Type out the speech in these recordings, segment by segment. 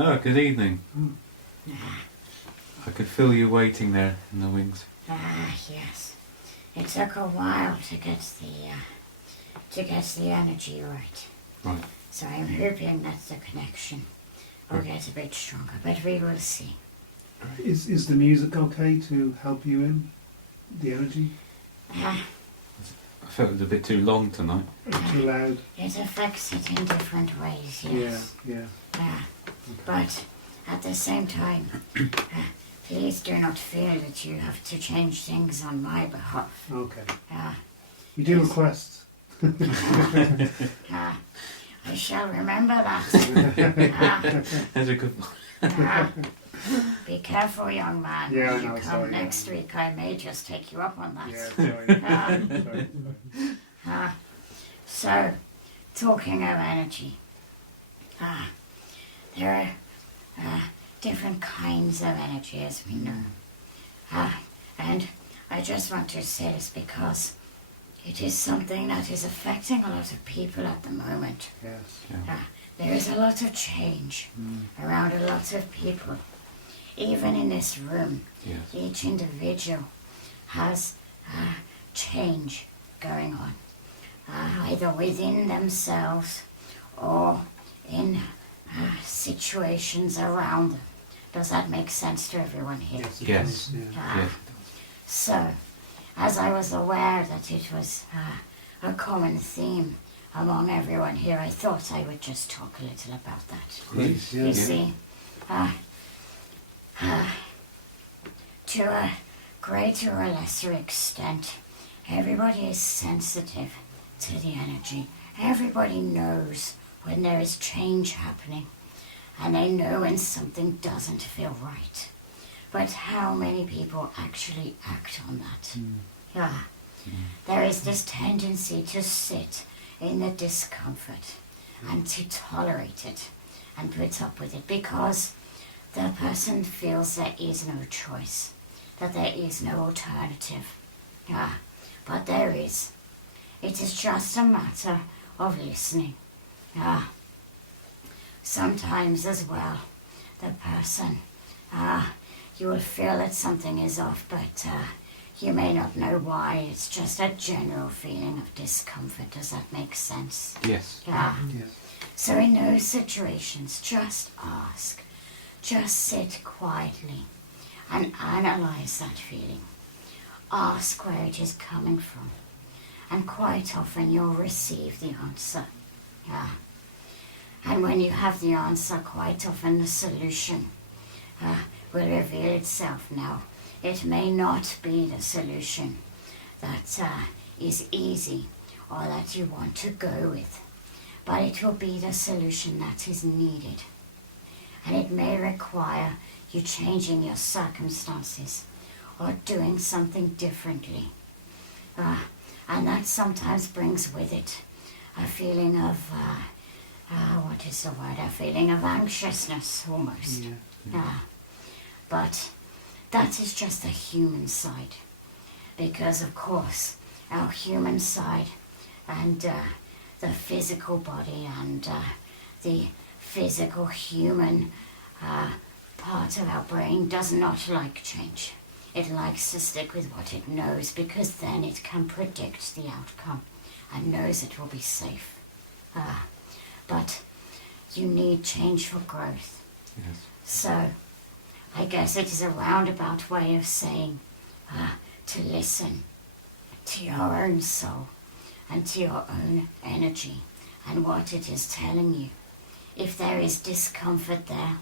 Oh, good evening. Ah, I could feel you waiting there in the wings. yes. It took a while to get the energy right. Right. So I'm hoping that the connection will get a bit stronger, but we will see. Is the music okay to help you in the energy? Ah, I felt it was a bit too long tonight. Too loud? it affects it in different ways, yes. Yeah. But at the same time, please do not feel that you have to change things on my behalf. Okay. Uh, You do Yes. request. I shall remember that. There's a good one. Be careful, young man. Yeah, When I know, you come sorry, next week, I may just take you up on that. Yeah, sorry. Sorry. So, talking of energy, there are different kinds of energy, as we know. And I just want to say this because it is something that is affecting a lot of people at the moment. Yes. Yeah. There is a lot of change around a lot of people. Even in this room, Yes. each individual has change going on, either within themselves or in situations around them. Does that make sense to everyone here? Yes. it Yes. does, yeah. Yes. So, as I was aware that it was a common theme among everyone here, I thought I would just talk a little about that. Please. Yeah. You see, to a greater or lesser extent, everybody is sensitive to the energy. Everybody knows when there is change happening, and they know when something doesn't feel right. But how many people actually act on that? There is this tendency to sit in the discomfort and to tolerate it and put up with it because the person feels there is no choice, that there is no alternative. But there is. It is just a matter of listening. Sometimes as well, the person, you will feel that something is off, but you may not know why. It's just a general feeling of discomfort. Does that make sense? Yes. Yeah. Yes. So in those situations, just ask. Just sit quietly and analyze that feeling. Ask where it is coming from. And quite often you'll receive the answer. Yeah. And when you have the answer, quite often the solution will reveal itself. Now, it may not be the solution that is easy or that you want to go with, but it will be the solution that is needed. And it may require you changing your circumstances or doing something differently. And that sometimes brings with it a feeling of, what is the word? A feeling of anxiousness almost. Yeah. But that is just the human side. Because of course, our human side and the physical body and the physical human part of our brain does not like change. It likes to stick with what it knows because then it can predict the outcome and knows it will be safe. But you need change for growth. Yes. So I guess it is a roundabout way of saying to listen to your own soul and to your own energy and what it is telling you. If there is discomfort there,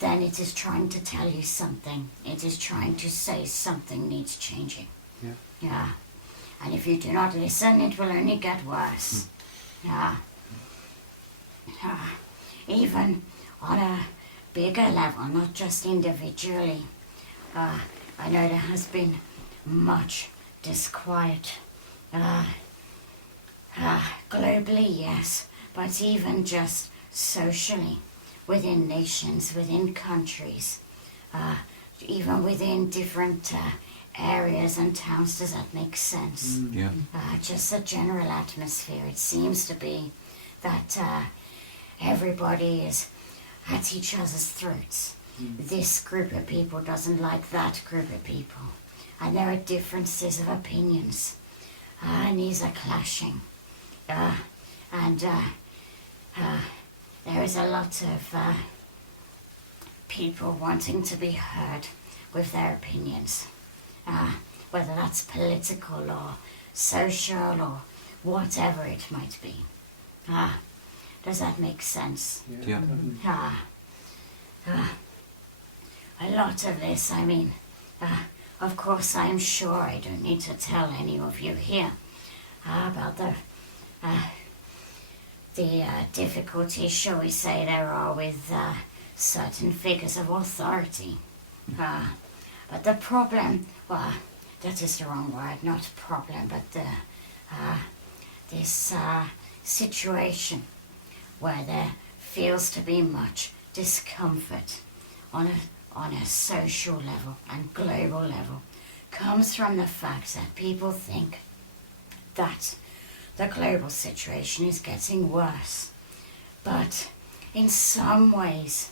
then it is trying to tell you something. It is trying to say something needs changing. Yeah. And if you do not listen, it will only get worse. Yeah. Even on a bigger level, not just individually. I know there has been much disquiet. Globally, yes, but even just socially, within nations, within countries, even within different areas and towns. Does that make sense? Yeah. Just a general atmosphere. It seems to be that everybody is at each other's throats. This group of people doesn't like that group of people. And there are differences of opinions. And these are clashing. There is a lot of people wanting to be heard with their opinions. Whether that's political or social or whatever it might be. Does that make sense? Yeah. A lot of this, I mean, of course I'm sure I don't need to tell any of you here about the difficulties, shall we say, there are with certain figures of authority. But the problem, well, that is the wrong word, not problem, but this situation where there feels to be much discomfort on a social level and global level comes from the fact that people think that the global situation is getting worse. But in some ways,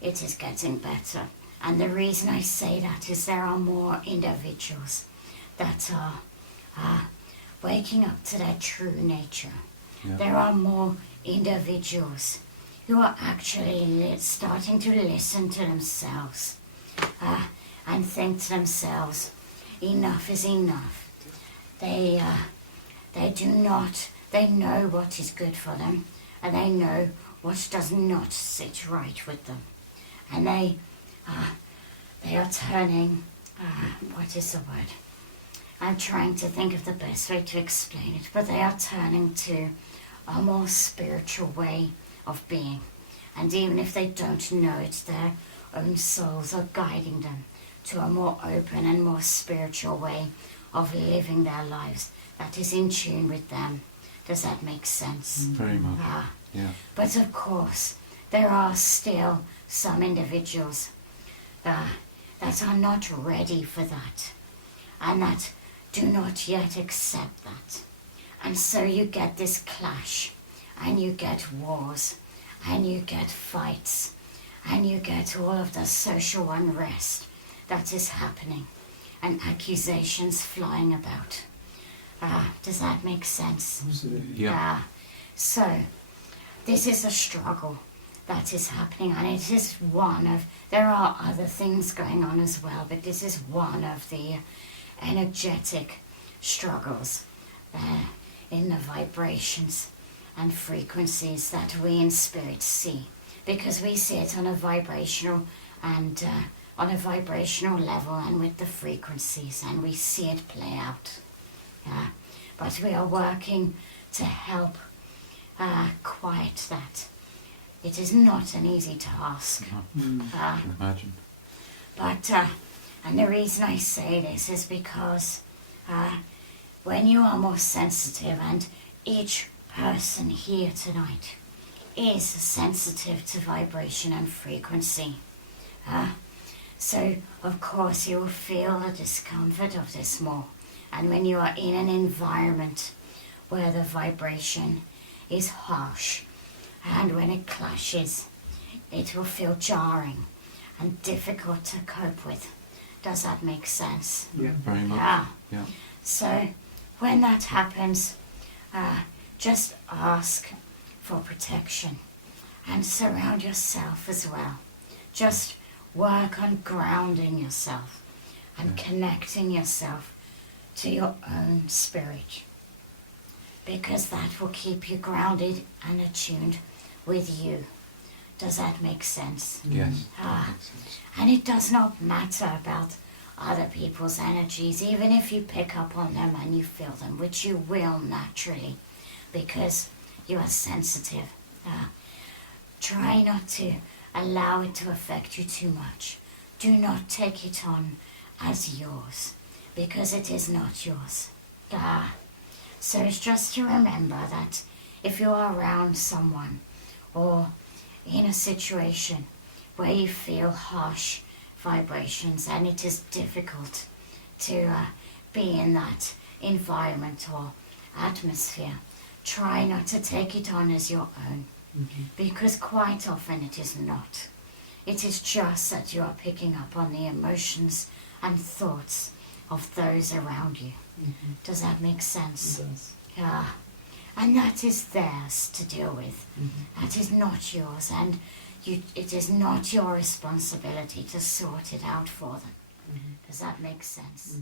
it is getting better. And the reason I say that is there are more individuals that are waking up to their true nature. Yeah. There are more individuals who are actually starting to listen to themselves and think to themselves, enough is enough. They know what is good for them, and they know what does not sit right with them. And they are turning, what is the word? I'm trying to think of the best way to explain it, but they are turning to a more spiritual way of being. And even if they don't know it, their own souls are guiding them to a more open and more spiritual way of living their lives that is in tune with them. Does that make sense? Very much. Yeah. But of course, there are still some individuals that are not ready for that, and that do not yet accept that. And so you get this clash, and you get wars, and you get fights, and you get all of the social unrest that is happening, and accusations flying about. Does that make sense? Absolutely. Yeah. So, this is a struggle that is happening, and it is one of, there are other things going on as well, but this is one of the energetic struggles in the vibrations and frequencies that we in spirit see, because we see it on a vibrational and on a vibrational level and with the frequencies, and we see it play out. But we are working to help quiet that. It is not an easy task. I can imagine. But, and the reason I say this is because when you are more sensitive, and each person here tonight is sensitive to vibration and frequency, so of course you will feel the discomfort of this more. And when you are in an environment where the vibration is harsh, and when it clashes, it will feel jarring and difficult to cope with. Does that make sense? Yeah. Very much. Yeah. So when that happens, just ask for protection and surround yourself as well. Just work on grounding yourself and connecting yourself to your own spirit, because that will keep you grounded and attuned with you. Does that make sense? Yes. That makes sense. And it does not matter about other people's energies, even if you pick up on them and you feel them, which you will naturally, because you are sensitive. Try not to allow it to affect you too much. Do not take it on as yours, because it is not yours. So it's just to remember that if you are around someone or in a situation where you feel harsh vibrations and it is difficult to be in that environment or atmosphere, try not to take it on as your own. Because quite often it is not. It is just that you are picking up on the emotions and thoughts of those around you. Does that make sense? It does. Yeah. And that is theirs to deal with. That is not yours, and it is not your responsibility to sort it out for them. Does that make sense?